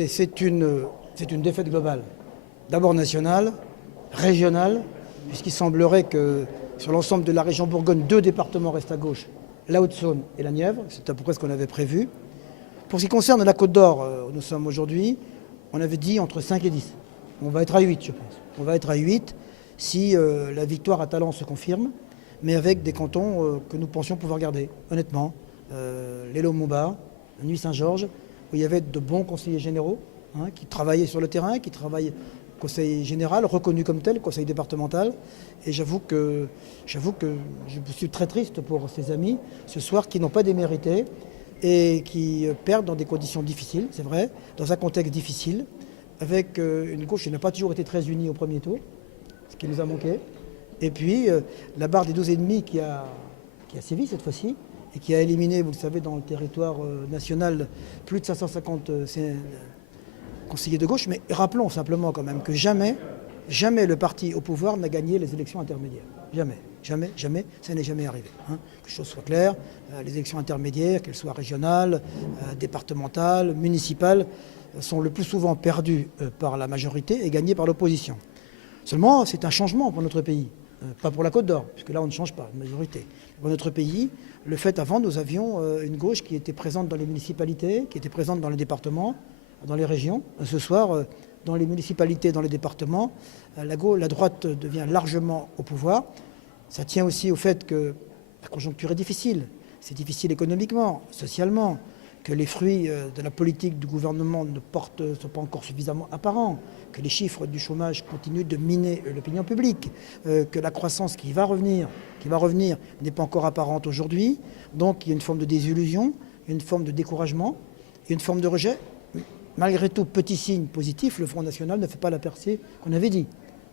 Écoutez, c'est une défaite globale. D'abord nationale, régionale, puisqu'il semblerait que sur l'ensemble de la région Bourgogne, 2 départements restent à gauche, la Haute-Saône et la Nièvre. C'est à peu près ce qu'on avait prévu. Pour ce qui concerne la Côte d'Or, où nous sommes aujourd'hui, on avait dit entre 5 et 10. On va être à 8, je pense. On va être à 8 si la victoire à Talence se confirme, mais avec des cantons que nous pensions pouvoir garder, honnêtement. L'Élo-Montbard, Nuit-Saint-Georges, où il y avait de bons conseillers généraux qui travaillaient sur le terrain, qui travaillaient au conseil général, reconnu comme tel, conseil départemental. Et j'avoue que je suis très triste pour ces amis ce soir qui n'ont pas démérité et qui perdent dans des conditions difficiles, c'est vrai, dans un contexte difficile, avec une gauche qui n'a pas toujours été très unie au premier tour, ce qui nous a manqué. Et puis la barre des 12,5 qui a sévi cette fois-ci, et qui a éliminé, vous le savez, dans le territoire national, plus de 550 conseillers de gauche. Mais rappelons simplement quand même que jamais le parti au pouvoir n'a gagné les élections intermédiaires. Jamais, ça n'est jamais arrivé. Que les choses soient claires, les élections intermédiaires, qu'elles soient régionales, départementales, municipales, sont le plus souvent perdues par la majorité et gagnées par l'opposition. Seulement, c'est un changement pour notre pays. Pas pour la Côte d'Or, puisque là on ne change pas, la majorité. Pour notre pays, le fait avant, nous avions une gauche qui était présente dans les municipalités, qui était présente dans les départements, dans les régions. Ce soir, dans les municipalités, dans les départements, la droite devient largement au pouvoir. Ça tient aussi au fait que la conjoncture est difficile. C'est difficile économiquement, socialement, que les fruits de la politique du gouvernement ne sont pas encore suffisamment apparents, que les chiffres du chômage continuent de miner l'opinion publique, que la croissance qui va revenir n'est pas encore apparente aujourd'hui. Donc il y a une forme de désillusion, une forme de découragement, une forme de rejet. Malgré tout, petit signe positif, le Front National ne fait pas la percée qu'on avait dit.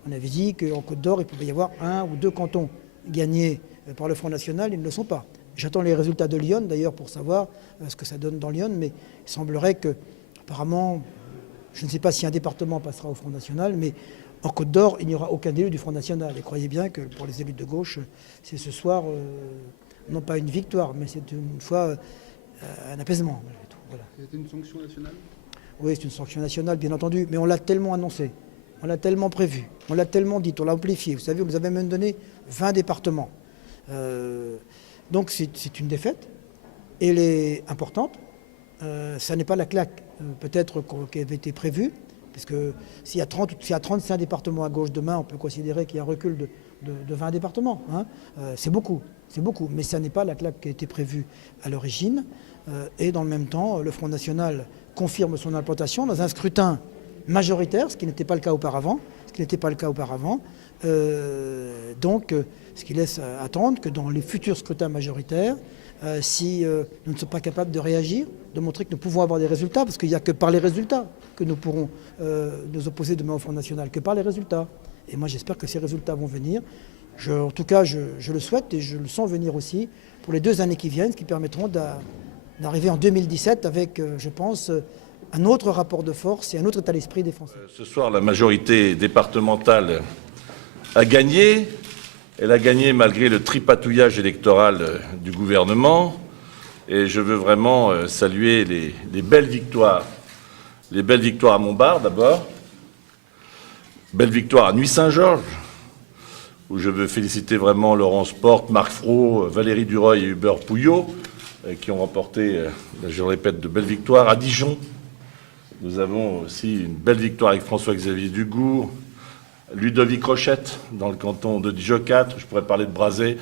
On avait dit qu'en Côte d'Or, il pouvait y avoir 1 ou 2 cantons gagnés par le Front National, ils ne le sont pas. J'attends les résultats de Lyon, d'ailleurs, pour savoir ce que ça donne dans Lyon, mais il semblerait que, apparemment, je ne sais pas si un département passera au Front National, mais en Côte d'Or, il n'y aura aucun élu du Front National. Et croyez bien que pour les élus de gauche, c'est ce soir, non pas une victoire, mais c'est une fois un apaisement. Voilà. C'est une sanction nationale ? Oui, c'est une sanction nationale, bien entendu, mais on l'a tellement annoncé, on l'a tellement prévu, on l'a tellement dit, on l'a amplifié. Vous savez, on nous avait même donné 20 départements. Donc c'est une défaite, elle est importante. Ça n'est pas la claque peut-être qui avait été prévue, parce que s'il y a 35 départements à gauche demain, on peut considérer qu'il y a un recul de 20 départements. C'est beaucoup, mais ça n'est pas la claque qui a été prévue à l'origine. Et dans le même temps, le Front National confirme son implantation dans un scrutin majoritaire, ce qui n'était pas le cas auparavant. Donc, ce qui laisse attendre que dans les futurs scrutins majoritaires, si nous ne sommes pas capables de réagir, de montrer que nous pouvons avoir des résultats, parce qu'il n'y a que par les résultats que nous pourrons nous opposer demain au Front National, que par les résultats. Et moi, j'espère que ces résultats vont venir. En tout cas, je le souhaite et je le sens venir aussi pour les 2 années qui viennent, ce qui permettront d'arriver en 2017 avec, je pense, un autre rapport de force et un autre état d'esprit des Français. Ce soir, la majorité départementale a gagné. Elle a gagné malgré le tripatouillage électoral du gouvernement. Et je veux vraiment saluer les belles victoires. Les belles victoires à Montbard, d'abord. Belle victoire à Nuit-Saint-Georges, où je veux féliciter vraiment Laurence Porte, Marc Fro, Valérie Dureuil et Hubert Pouillot, qui ont remporté, je le répète, de belles victoires. À Dijon, nous avons aussi une belle victoire avec François-Xavier Dugourc, Ludovic Rochette, dans le canton de Dijon 4, je pourrais parler de Brazé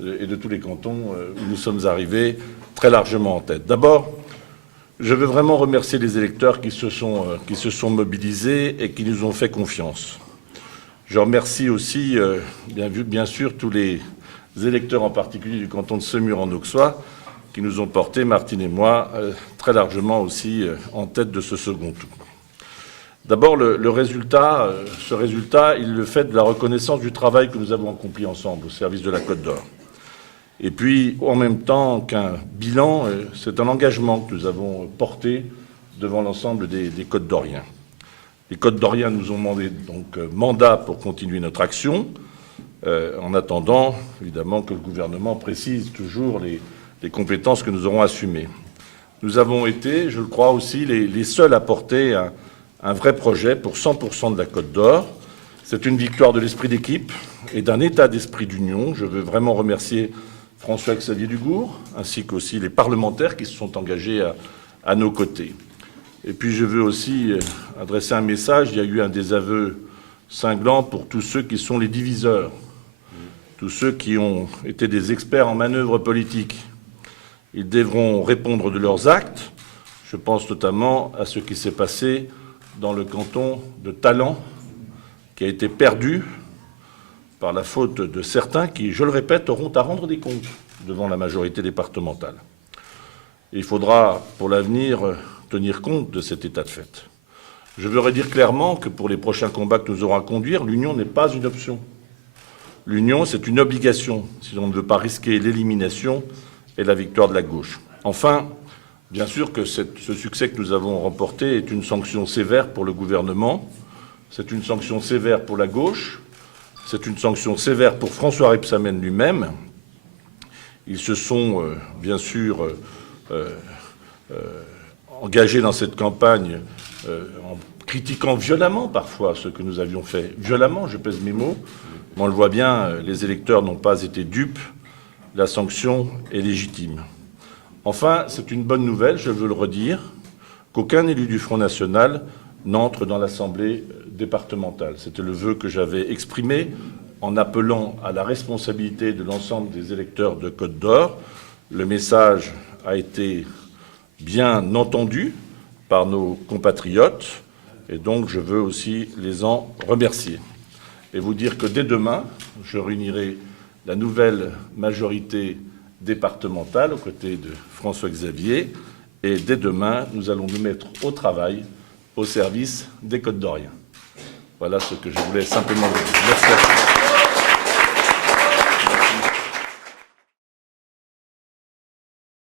et de tous les cantons où nous sommes arrivés très largement en tête. D'abord, je veux vraiment remercier les électeurs qui se sont mobilisés et qui nous ont fait confiance. Je remercie aussi, bien sûr, tous les électeurs, en particulier du canton de Semur en Auxois, qui nous ont porté, Martine et moi, très largement aussi en tête de ce second tour. D'abord, ce résultat, il est le fait de la reconnaissance du travail que nous avons accompli ensemble au service de la Côte d'Or. Et puis, en même temps qu'un bilan, c'est un engagement que nous avons porté devant l'ensemble des Côtes d'Oriens. Les Côtes d'Oriens nous ont demandé donc mandat pour continuer notre action, en attendant, évidemment, que le gouvernement précise toujours les compétences que nous aurons assumées. nous avons été, je le crois aussi, les seuls à porter un vrai projet pour 100% de la Côte d'Or. C'est une victoire de l'esprit d'équipe et d'un état d'esprit d'union. Je veux vraiment remercier François-Xavier Dugourc, ainsi qu'aussi les parlementaires qui se sont engagés à nos côtés. Et puis je veux aussi adresser un message. Il y a eu un désaveu cinglant pour tous ceux qui sont les diviseurs, tous ceux qui ont été des experts en manœuvres politiques. Ils devront répondre de leurs actes. Je pense notamment à ce qui s'est passé dans le canton de Talent, qui a été perdu par la faute de certains qui, je le répète, auront à rendre des comptes devant la majorité départementale. Et il faudra, pour l'avenir, tenir compte de cet état de fait. Je veux redire clairement que pour les prochains combats que nous aurons à conduire, l'union n'est pas une option. L'union, c'est une obligation, si l'on ne veut pas risquer l'élimination et la victoire de la gauche. Enfin, bien sûr que ce succès que nous avons remporté est une sanction sévère pour le gouvernement, c'est une sanction sévère pour la gauche, c'est une sanction sévère pour François Rebsamen lui-même. Ils se sont, bien sûr, engagés dans cette campagne en critiquant violemment parfois ce que nous avions fait. Violemment, je pèse mes mots, mais on le voit bien, les électeurs n'ont pas été dupes, la sanction est légitime. Enfin, c'est une bonne nouvelle, je veux le redire, qu'aucun élu du Front National n'entre dans l'Assemblée départementale. C'était le vœu que j'avais exprimé en appelant à la responsabilité de l'ensemble des électeurs de Côte d'Or. Le message a été bien entendu par nos compatriotes et donc je veux aussi les en remercier. Et vous dire que dès demain, je réunirai la nouvelle majorité départementale aux côtés de François-Xavier et dès demain, nous allons nous mettre au travail au service des Côtes d'Oriens. Voilà ce que je voulais simplement vous dire. Merci à tous.